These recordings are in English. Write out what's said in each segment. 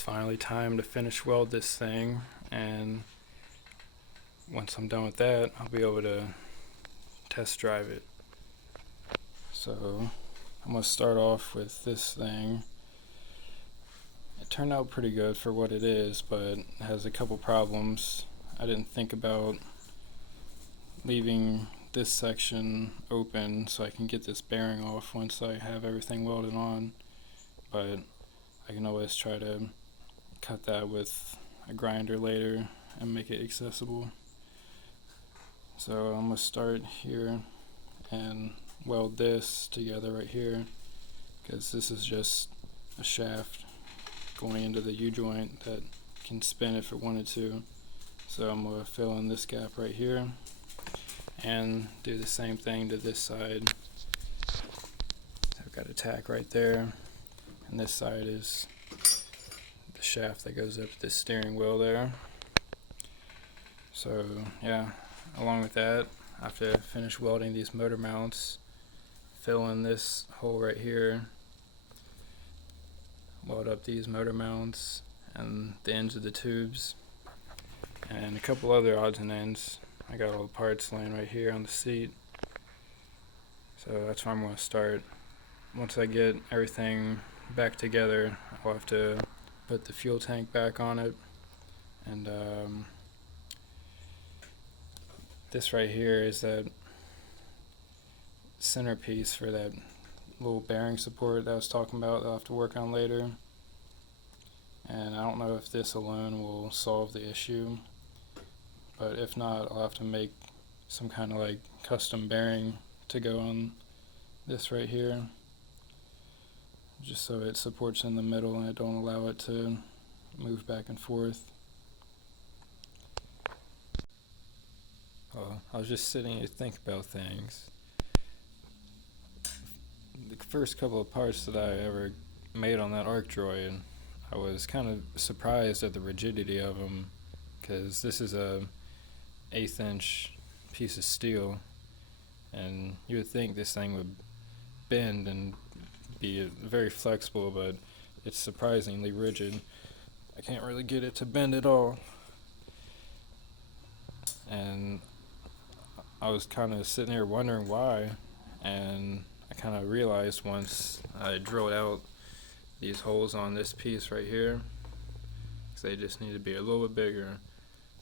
it's finally time to finish weld this thing, and once I'm done with that, I'll be able to test drive it. So I'm going to start off with this thing. It turned out pretty good for what it is, but it has a couple problems. I didn't think about leaving this section open so I can get this bearing off once I have everything welded on, but I can always try to cut that with a grinder later and make it accessible. So I'm going to start here and weld this together right here, because this is just a shaft going into the U-joint that can spin if it wanted to. So I'm going to fill in this gap right here and do the same thing to this side. I've got a tack right there, and this side is the shaft that goes up the steering wheel there. So yeah, along with that, I have to finish welding these motor mounts, fill in this hole right here, weld up these motor mounts and the ends of the tubes, and a couple other odds and ends. I got all the parts laying right here on the seat, so that's where I'm going to start. Once I get everything back together, I'll have to put the fuel tank back on it, and this right here is that centerpiece for that little bearing support that I was talking about that I'll have to work on later. And I don't know if this alone will solve the issue, but if not, I'll have to make some kind of like custom bearing to go on this right here, just so it supports in the middle and I don't allow it to move back and forth. I was just sitting here thinking about things. The first couple of parts that I ever made on that Arcdroid, I was kind of surprised at the rigidity of them, because this is a 1/8 inch piece of steel, and you would think this thing would bend and be very flexible, but it's surprisingly rigid. I can't really get it to bend at all, and I was kind of sitting there wondering why, and I kind of realized once I drilled out these holes on this piece right here, because they just need to be a little bit bigger,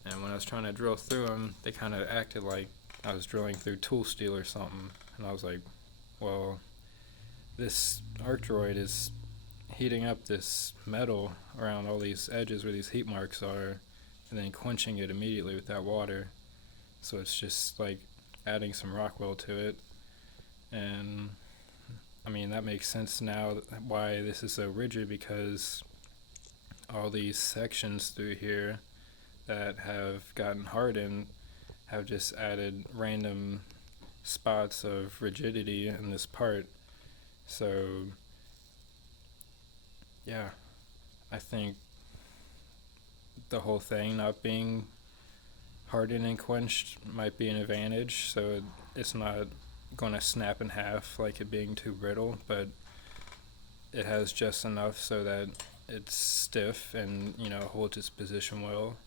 and when I was trying to drill through them, they kind of acted like I was drilling through tool steel or something, and I was like, well, this Arcdroid is heating up this metal around all these edges where these heat marks are, and then quenching it immediately with that water, so it's just like adding some Rockwell to it. And I mean, that makes sense now why this is so rigid, because all these sections through here that have gotten hardened have just added random spots of rigidity in this part. So yeah, I think the whole thing not being hardened and quenched might be an advantage, so it's not going to snap in half like it being too brittle, but it has just enough so that it's stiff and, you know, holds its position well.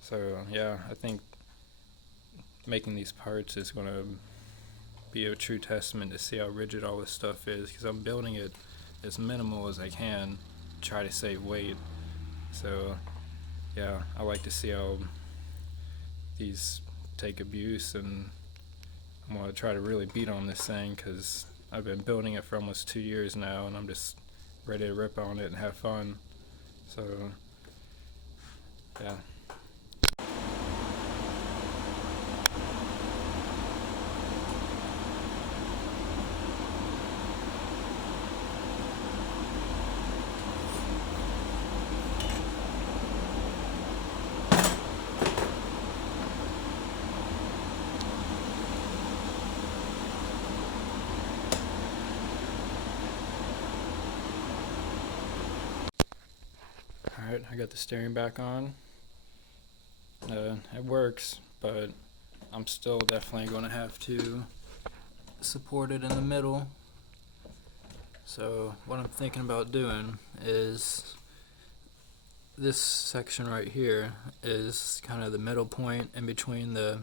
So yeah, I think making these parts is going to be a true testament to see how rigid all this stuff is, because I'm building it as minimal as I can to try to save weight. So yeah, I like to see how these take abuse, and I'm going to try to really beat on this thing, because I've been building it for almost 2 years now, and I'm just ready to rip on it and have fun. So yeah. Alright, I got the steering back on. It works, but I'm still definitely going to have to support it in the middle. So what I'm thinking about doing is this section right here is kind of the middle point in between the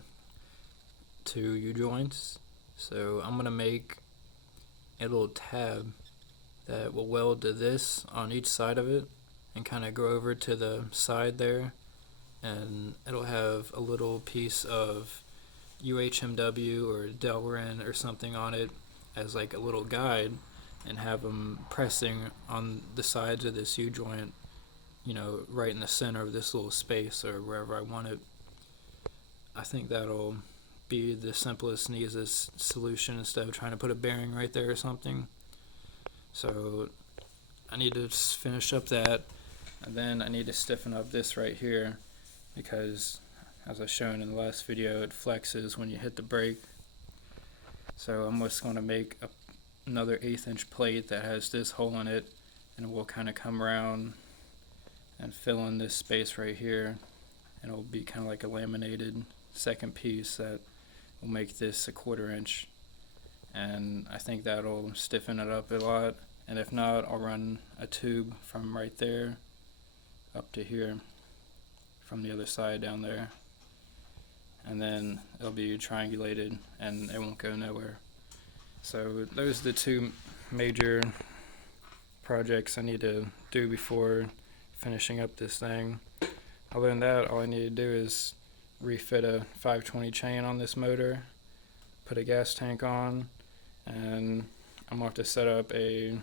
two U-joints. So I'm going to make a little tab that will weld to this on each side of it and kind of go over to the side there, and it'll have a little piece of UHMW or Delrin or something on it as like a little guide, and have them pressing on the sides of this U-joint, you know, right in the center of this little space or wherever I want it. I think that'll be the simplest and easiest solution instead of trying to put a bearing right there or something. So I need to finish up that, and then I need to stiffen up this right here, because as I've shown in the last video, it flexes when you hit the brake. So I'm just going to make another 1/8 inch plate that has this hole in it, and we'll kind of come around and fill in this space right here, and it'll be kind of like a laminated second piece that will make this a 1/4 inch, and I think that'll stiffen it up a lot. And if not, I'll run a tube from right there up to here from the other side down there, and then it'll be triangulated and it won't go nowhere. So those are the two major projects I need to do before finishing up this thing. Other than that, all I need to do is refit a 520 chain on this motor, put a gas tank on, and I'm going to have to set up a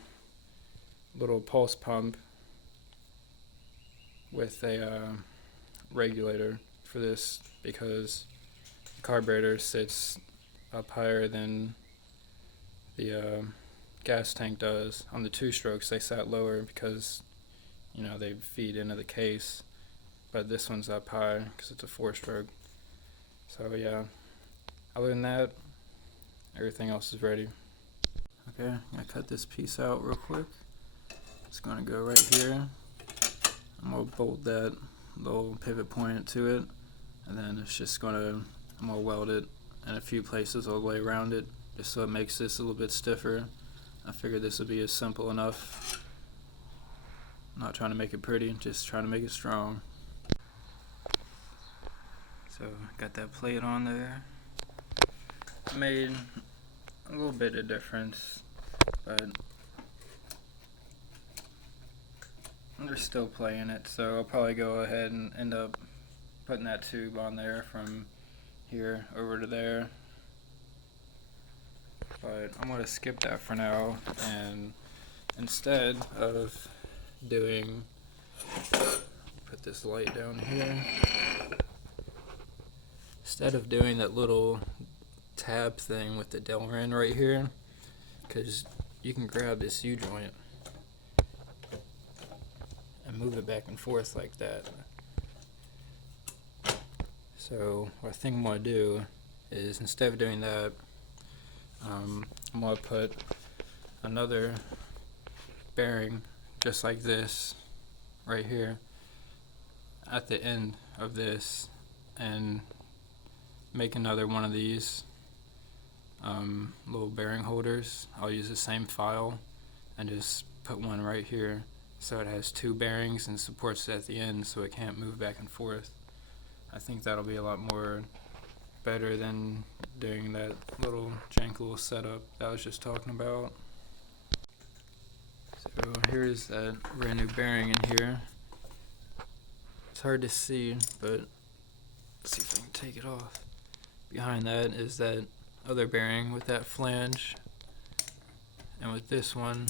little pulse pump with a regulator for this, because the carburetor sits up higher than the gas tank does. On the 2-strokes they sat lower because, you know, they feed into the case, but this one's up high because it's a 4-stroke. So yeah, other than that, everything else is ready. Okay, I'm gonna cut this piece out real quick. It's gonna go right here. I'm gonna bolt that little pivot point to it, and then it's just I'm gonna weld it in a few places all the way around it, just so it makes this a little bit stiffer. I figured this would be simple enough. I'm not trying to make it pretty, just trying to make it strong. So got that plate on there. Made a little bit of difference, but they're still playing it, so I'll probably go ahead and end up putting that tube on there from here over to there. But I'm going to skip that for now, and instead of doing, put this light down here, instead of doing that little tab thing with the Delrin right here, because you can grab this U-joint and move it back and forth like that. So what I think I'm going to do is, instead of doing that, I'm going to put another bearing just like this right here at the end of this, and make another one of these little bearing holders. I'll use the same file and just put one right here, so it has 2 bearings and supports it at the end so it can't move back and forth. I think that'll be a lot more better than doing that little jank little setup that I was just talking about. So here's that brand new bearing in here. It's hard to see, but let's see if I can take it off. Behind that is that other bearing with that flange, and with this one,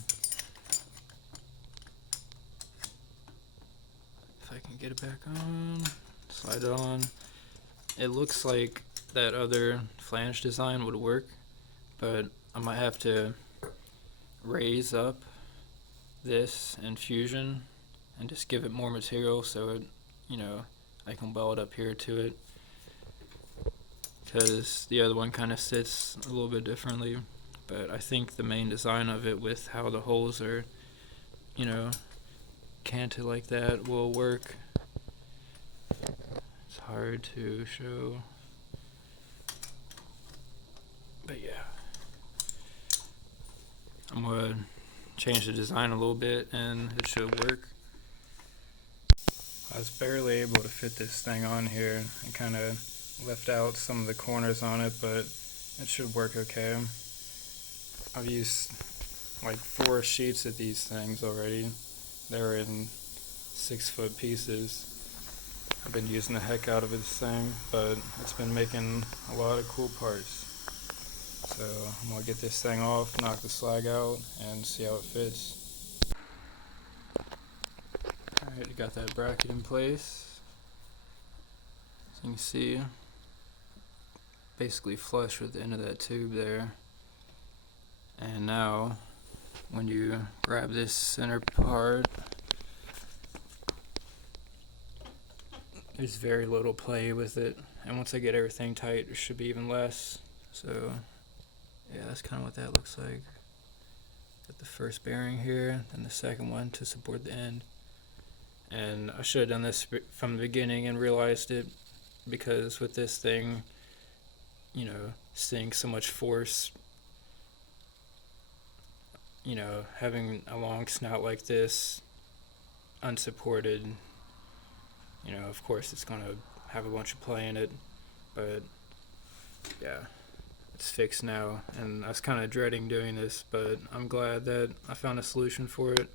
if I can get it back on, slide it on. It looks like that other flange design would work, but I might have to raise up this in Fusion and just give it more material so it, you know, I can weld up here to it, because the other one kind of sits a little bit differently. But I think the main design of it, with how the holes are, you know, canted like that, will work. It's hard to show, but yeah, I'm gonna change the design a little bit and it should work. I was barely able to fit this thing on here. I kind of left out some of the corners on it, but it should work okay. I've used like 4 sheets of these things already. They're in 6-foot pieces. I've been using the heck out of this thing, but it's been making a lot of cool parts. So I'm gonna get this thing off, knock the slag out, and see how it fits. Alright, got that bracket in place. As you can see, basically flush with the end of that tube there. And now, when you grab this center part, there's very little play with it. And once I get everything tight, there should be even less. So, yeah, that's kind of what that looks like. Got the first bearing here, then the second one to support the end. And I should have done this from the beginning and realized it, because with this thing, you know, seeing so much force, you know, having a long snout like this, unsupported, you know, of course it's going to have a bunch of play in it, but yeah, it's fixed now, and I was kind of dreading doing this, but I'm glad that I found a solution for it.